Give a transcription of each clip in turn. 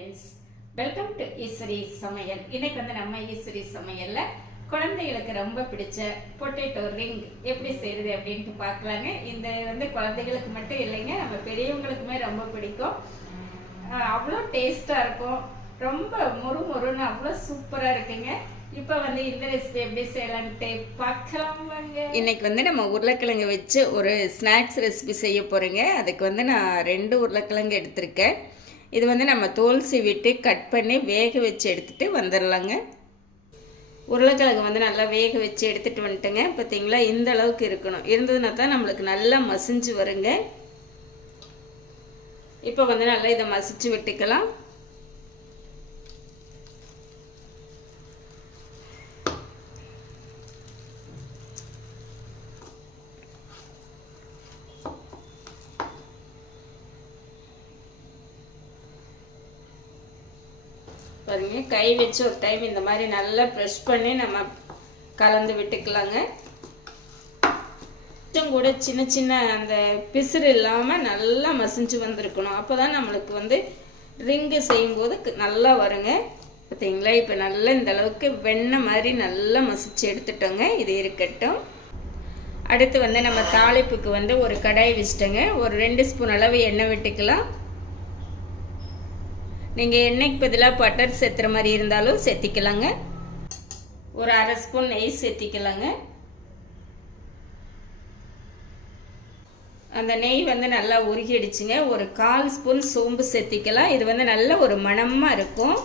Friends welcome to Eswari சமையல் இன்னைக்கு வந்து நம்ம ஈஸ்வரி சமையல்ல குழந்தைகளுக்கு ரொம்ப பிடிச்ச பொட்டேட்டோ ரிங் எப்படி செய்யறது அப்படின்ட்டு பார்க்கலாங்க. இந்த வந்து குழந்தைகளுக்கு மட்டும் இல்லைங்க நம்ம பெரியவங்களுக்குமே ரொம்ப பிடிக்கும். அவ்வளோ டேஸ்டாக இருக்கும். ரொம்ப மொறு மொறுன்னு அவ்வளோ சூப்பராக இருக்குங்க. இப்போ வந்து இந்த ரெசிபி எப்படி செய்யலான்ட்டு பார்க்கலாமாங்க இன்னைக்கு வந்து நம்ம உருளைக்கிழங்கு வச்சு ஒரு ஸ்நாக்ஸ் ரெசிபி செய்ய போகிறேங்க அதுக்கு வந்து நான் ரெண்டு உருளைக்கிழங்கு எடுத்திருக்கேன். இது வந்து நம்ம தோல் சீவிட்டு கட் பண்ணி வேக வச்சு எடுத்துட்டு வந்துடலாங்க உருளைக்கிழங்கு வந்து நல்லா வேக வச்சு எடுத்துகிட்டு வந்துட்டுங்க. பார்த்தீங்களா இந்த அளவுக்கு இருக்கணும். இருந்ததுன்னா தான் நம்மளுக்கு நல்லா மசிஞ்சு வருங்க. இப்போ வந்து நல்லா இதை மசிச்சு விட்டுக்கலாம். பாருங்க. கை வச்சு ஒரு டைம் இந்த மாதிரி நல்லா ப்ரெஷ் பண்ணி நம்ம கலந்து விட்டுக்கலாங்க. கொஞ்சம் கூட சின்ன சின்ன அந்த பிசுறு இல்லாமல் நல்லா மசிஞ்சு வந்திருக்கணும். அப்போ தான் நம்மளுக்கு வந்து ரிங்கு செய்யும்போது நல்லா வருங்க. பார்த்தீங்களா இப்போ நல்லா இந்த அளவுக்கு வெண்ணெய் மாதிரி நல்லா மசிச்சு எடுத்துட்டோங்க. இது இருக்கட்டும். அடுத்து வந்து நம்ம தாளிப்புக்கு வந்து ஒரு கடாய் வச்சுட்டோங்க. ஒரு ரெண்டு ஸ்பூன் அளவு எண்ணெய் விட்டுக்கலாம். நீங்கள் எண்ணெய்க்கு பதிலாக பட்டர் சேர்த்துற மாதிரி இருந்தாலும் சேர்த்திக்கலாங்க ஒரு அரை ஸ்பூன் நெய் சேர்த்திக்கலாங்க அந்த நெய் வந்து நல்லா உருகிடுச்சுங்க. ஒரு கால் ஸ்பூன் சோம்பு சேர்த்திக்கலாம் இது வந்து நல்ல ஒரு மணமாக இருக்கும்.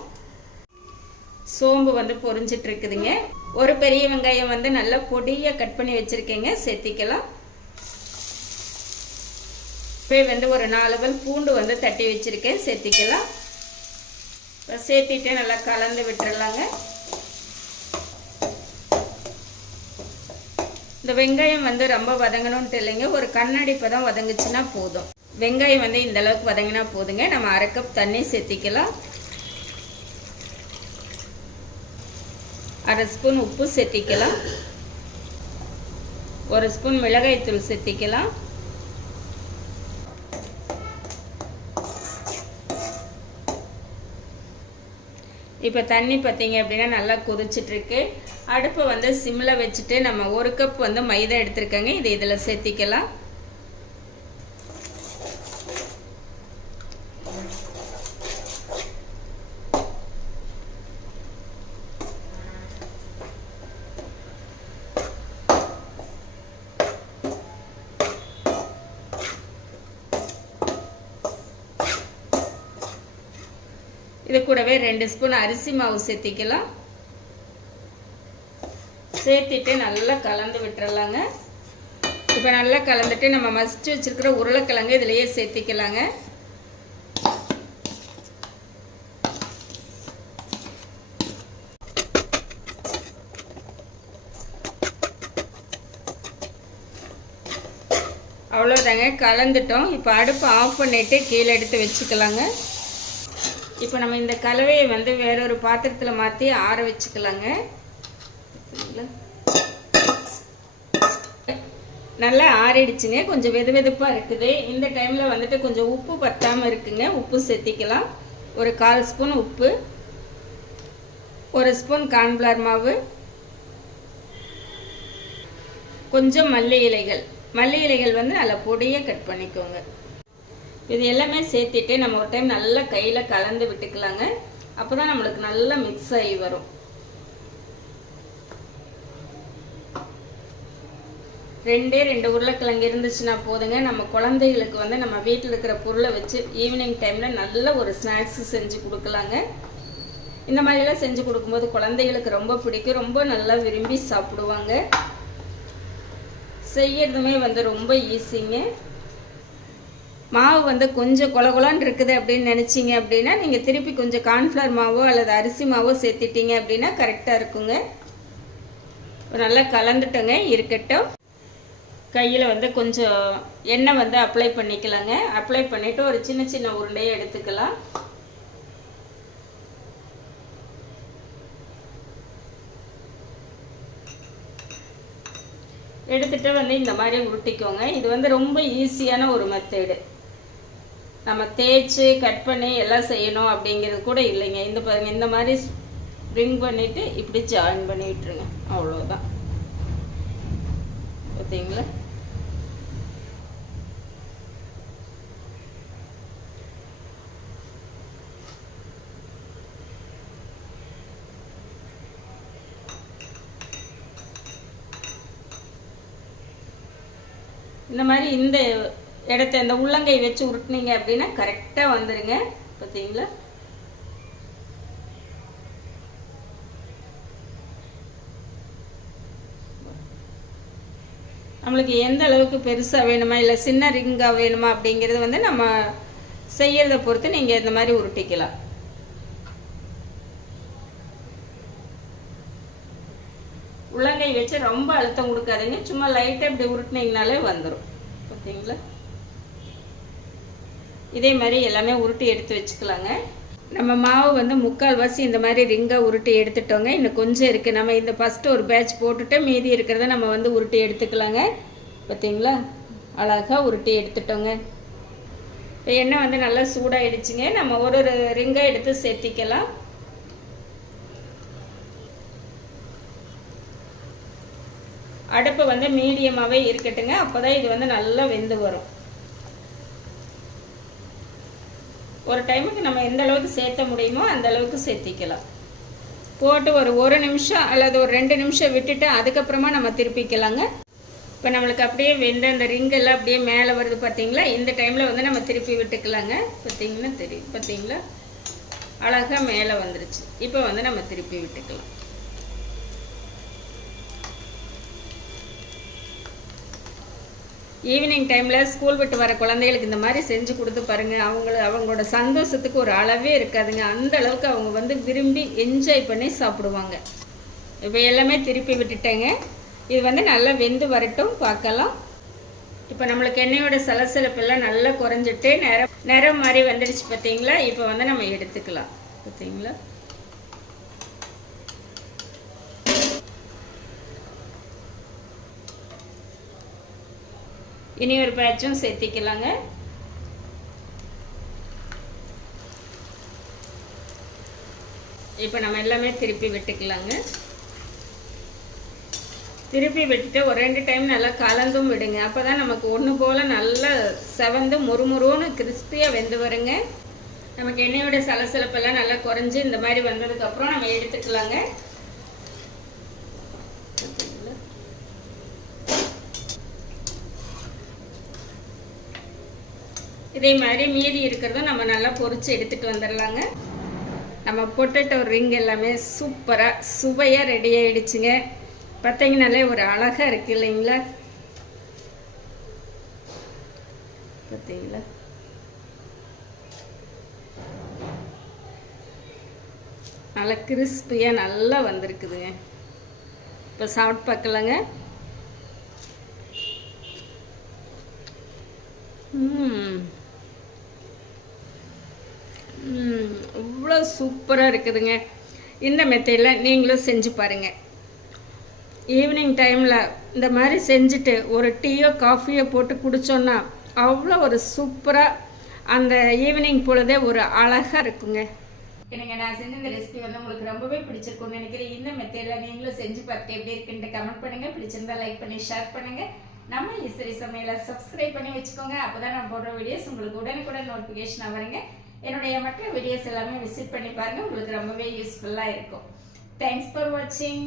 சோம்பு வந்து பொறிஞ்சிட்டு இருக்குதுங்க. ஒரு பெரிய வெங்காயம் வந்து நல்லா பொடியாக கட் பண்ணி வச்சுருக்கேங்க. சேர்த்திக்கலாம் இப்போ வந்து ஒரு நாலு பல் பூண்டு வந்து தட்டி வச்சுருக்கேன். சேர்த்திக்கலாம் இப்போ சேர்த்திட்டு நல்லா கலந்து விட்டுறலாங்க. இந்த வெங்காயம் வந்து ரொம்ப வதங்கணும்ட்டு இல்லைங்க ஒரு கண்ணாடி தான் வதங்குச்சுன்னா போதும். வெங்காயம் வந்து இந்த அளவுக்கு வதங்கினா போதுங்க. நம்ம அரை கப் தண்ணி சேர்த்திக்கலாம். அரை ஸ்பூன் உப்பு சேர்த்திக்கலாம். ஒரு ஸ்பூன் மிளகாய்த்தூள் சேர்த்திக்கலாம். இப்போ தண்ணி பார்த்தீங்க அப்படின்னா நல்லா கொதிச்சிட்ருக்கு. அடுப்பை வந்து சிம்மில் வச்சுட்டு நம்ம ஒரு கப் வந்து மைதா எடுத்திருக்கேங்க. இதை இதில் சேர்த்திக்கலாம். இது கூடவே ரெண்டு ஸ்பூன் அரிசி மாவு சேர்த்திக்கலாம். சேர்த்திட்டு நல்லா கலந்து விட்டுறலாங்க. இப்போ நல்லா கலந்துட்டு நம்ம மசிச்சு வச்சிருக்கிற உருளைக்கிழங்கு இதுலேயே சேர்த்திக்கலாங்க. அவ்வளோதாங்க கலந்துட்டோம். இப்போ அடுப்பு ஆஃப் பண்ணிவிட்டு கீழே எடுத்து வச்சுக்கலாங்க. இப்போ நம்ம இந்த கலவையை வந்து வேறொரு பாத்திரத்தில் மாற்றி ஆற வச்சுக்கலாங்க. நல்லா ஆறிடுச்சுங்க. கொஞ்சம் வெது வெதுப்பாக இருக்குது. இந்த டைமில் வந்துட்டு கொஞ்சம் உப்பு பத்தாமல் இருக்குங்க. உப்பு சேர்த்திக்கலாம். ஒரு கால் ஸ்பூன் உப்பு. ஒரு ஸ்பூன் கார்ன்ஃப்ளவர் மாவு. கொஞ்சம் மல்லி இலைகள். மல்லி இலைகள் வந்து நல்லா பொடியாக கட் பண்ணிக்கோங்க. இது எல்லாமே சேர்த்துட்டு நம்ம ஒரு டைம் நல்லா கையில் கலந்து விட்டுக்கலாங்க. அப்போ தான் நம்மளுக்கு நல்லா மிக்ஸ் ஆகி வரும். ரெண்டே ரெண்டு உருளைக்கிழங்கு இருந்துச்சுன்னா போதுங்க. நம்ம குழந்தைகளுக்கு வந்து நம்ம வீட்டில் இருக்கிற பொருளை வச்சு ஈவினிங் டைமில் நல்ல ஒரு ஸ்நாக்ஸ் செஞ்சு கொடுக்கலாங்க. இந்த மாதிரிலாம் செஞ்சு கொடுக்கும்போது குழந்தைகளுக்கு ரொம்ப பிடிக்கும். ரொம்ப நல்லா விரும்பி சாப்பிடுவாங்க. செய்யறதுமே வந்து ரொம்ப ஈஸிங்க மாவு வந்து கொஞ்சம் கொல இருக்குது அப்படின்னு நினச்சிங்க அப்படின்னா நீங்கள் திருப்பி கொஞ்சம் கார்ன்ஃப்ளவர் மாவோ அல்லது அரிசி மாவோ சேர்த்துட்டீங்க அப்படின்னா கரெக்டாக இருக்குங்க. நல்லா கலந்துட்டோங்க இருக்கட்டும். கையில் வந்து கொஞ்சம் எண்ணெய் வந்து அப்ளை பண்ணிக்கலாங்க. அப்ளை பண்ணிவிட்டு ஒரு சின்ன சின்ன உருண்டையை எடுத்துக்கலாம். எடுத்துட்டு வந்து இந்த மாதிரி உருட்டிக்கோங்க. இது வந்து ரொம்ப ஈஸியான ஒரு மெத்தேடு நம்ம தேய்ச்சி கட் பண்ணி எல்லாம் செய்யணும் அப்படிங்கிறது கூட இல்லைங்க. இந்த பாருங்க இந்த மாதிரி ஸ்ப்ரிங் பண்ணிட்டு இப்படி ஜாயின் பண்ணி விட்டுருங்க. அவ்வளோதான் பார்த்தீங்களா இந்த மாதிரி இந்த இடத்த இந்த உள்ளங்கை வச்சு உருட்டினீங்க அப்படின்னா கரெக்டாக வந்துடுங்க பார்த்தீங்களா? நம்மளுக்கு எந்த அளவுக்கு பெருசாக வேணுமா இல்லை சின்ன ரிங்காக வேணுமா அப்படிங்கிறது வந்து நம்ம செய்யறதை பொறுத்து நீங்கள் இந்த மாதிரி உருட்டிக்கலாம். உள்ளங்கை வச்சு ரொம்ப அழுத்தம் கொடுக்காதீங்க. சும்மா லைட்டாக இப்படி உருட்டினீங்கனாலே வந்துடும் பார்த்தீங்களா? இதே மாதிரி எல்லாமே உருட்டி எடுத்து வச்சுக்கலாங்க. நம்ம மாவு வந்து முக்கால்வாசி இந்த மாதிரி ரிங்காக உருட்டி எடுத்துட்டோங்க. இன்னும் கொஞ்சம் இருக்குது நம்ம இந்த ஃபஸ்ட்டு ஒரு பேட்ச் போட்டுட்டு மீதி இருக்கிறத நம்ம வந்து உருட்டி எடுத்துக்கலாங்க. பார்த்தீங்களா அழகாக உருட்டி எடுத்துட்டோங்க. இப்போ எண்ணெய் வந்து நல்லா சூடாகிடுச்சுங்க நம்ம ஒரு ஒரு ரிங்காக எடுத்து சேர்த்திக்கலாம். அடுப்பு வந்து மீடியமாகவே இருக்கட்டுங்க. அப்போ தான் இது வந்து நல்லா வெந்து வரும். ஒரு டைமுக்கு நம்ம எந்த அளவுக்கு சேர்த்த முடியுமோ அந்த அளவுக்கு சேர்த்திக்கலாம். போட்டு ஒரு ஒரு நிமிஷம் அல்லது ஒரு ரெண்டு நிமிஷம் விட்டுட்டு அதுக்கப்புறமா நம்ம திருப்பிக்கலாங்க. இப்போ நம்மளுக்கு அப்படியே வெந்த அந்த ரிங் எல்லாம் அப்படியே மேலே வருது பார்த்தீங்களா இந்த டைமில் வந்து நம்ம திருப்பி விட்டுக்கலாங்க. பார்த்தீங்கன்னா தெரியும். பார்த்தீங்களா அழகாக மேலே வந்துருச்சு. இப்போ வந்து நம்ம திருப்பி விட்டுக்கலாம். ஈவினிங் டைமில் ஸ்கூல் விட்டு வர குழந்தைகளுக்கு இந்த மாதிரி செஞ்சு கொடுத்து பாருங்கள் அவங்கள அவங்களோட சந்தோஷத்துக்கு ஒரு அளவே இருக்காதுங்க. அந்த அளவுக்கு அவங்க வந்து விரும்பி என்ஜாய் பண்ணி சாப்பிடுவாங்க. இப்போ எல்லாமே திருப்பி விட்டுட்டேங்க. இது வந்து நல்லா வெந்து வரட்டும் பார்க்கலாம். இப்போ நம்மளுக்கு எண்ணெயோட சலசலப்பெல்லாம் நல்லா குறைஞ்சிட்டு நிறம் நிறம் மாதிரி வந்துடுச்சு பார்த்தீங்களா? இப்போ வந்து நம்ம எடுத்துக்கலாம். பார்த்தீங்களா? இனி ஒரு பேட்சும் சேர்த்திக்கலாங்க. இப்போ நம்ம எல்லாமே திருப்பி விட்டுக்கலாங்க. திருப்பி விட்டுட்டு ஒரு ரெண்டு டைம் நல்லா கலந்தும் விடுங்க. அப்போ தான் நமக்கு ஒன்று போல் நல்லா செவந்து முறுமுறுன்னு கிறிஸ்பியாக வெந்து வருங்க. நமக்கு எண்ணெயோட சலசலப்பெல்லாம் நல்லா குறைஞ்சி இந்த மாதிரி வந்ததுக்கப்புறம் நம்ம எடுத்துக்கலாங்க. இதே மாதிரி மீதி இருக்கிறதும் நம்ம நல்லா பொறிச்சு எடுத்துகிட்டு வந்துடலாங்க. நம்ம பொட்டேட்டோ ரிங் எல்லாமே சூப்பராக சுவையாக ரெடி ஆகிடுச்சுங்க பார்த்தீங்கனாலே ஒரு அழகாக இருக்கு இல்லைங்களா? பார்த்தீங்களா நல்லா கிறிஸ்பியாக நல்லா வந்திருக்குதுங்க. இப்போ சாப்பிட்டு பார்க்கலாங்க. ம் சூப்பராக இருக்குதுங்க. இந்த மெத்தடில் நீங்களும் செஞ்சு பாருங்கள் ஈவினிங் டைமில் இந்த மாதிரி செஞ்சுட்டு ஒரு டீயோ காஃபியோ போட்டு குடித்தோன்னா அவ்வளோ ஒரு சூப்பராக அந்த ஈவினிங் பொழுதே ஒரு அழகாக இருக்குங்க. எனக்கு நான் செஞ்ச இந்த ரெசிபி வந்து உங்களுக்கு ரொம்பவே பிடிச்சிருக்கும்னு நினைக்கிறேன். இந்த மெத்தடில் நீங்களும் செஞ்சு பார்த்து எப்படி இருக்குன்ட்டு கமெண்ட் பண்ணுங்கள் பிடிச்சிருந்தா லைக் பண்ணி ஷேர் பண்ணுங்கள் நம்ம இசை சமையலை சப்ஸ்கிரைப் பண்ணி வச்சுக்கோங்க. அப்போ தான் நான் போடுற வீடியோஸ் உங்களுக்கு உடனுக்குடன் நோட்டிஃபிகேஷனாக வருங்க. என்னுடைய மற்ற வீடியோஸ் எல்லாமே விசிட் பண்ணி பாருங்கள் உங்களுக்கு ரொம்பவே யூஸ்ஃபுல்லாக இருக்கும். தேங்க்ஸ் ஃபார் வாட்சிங்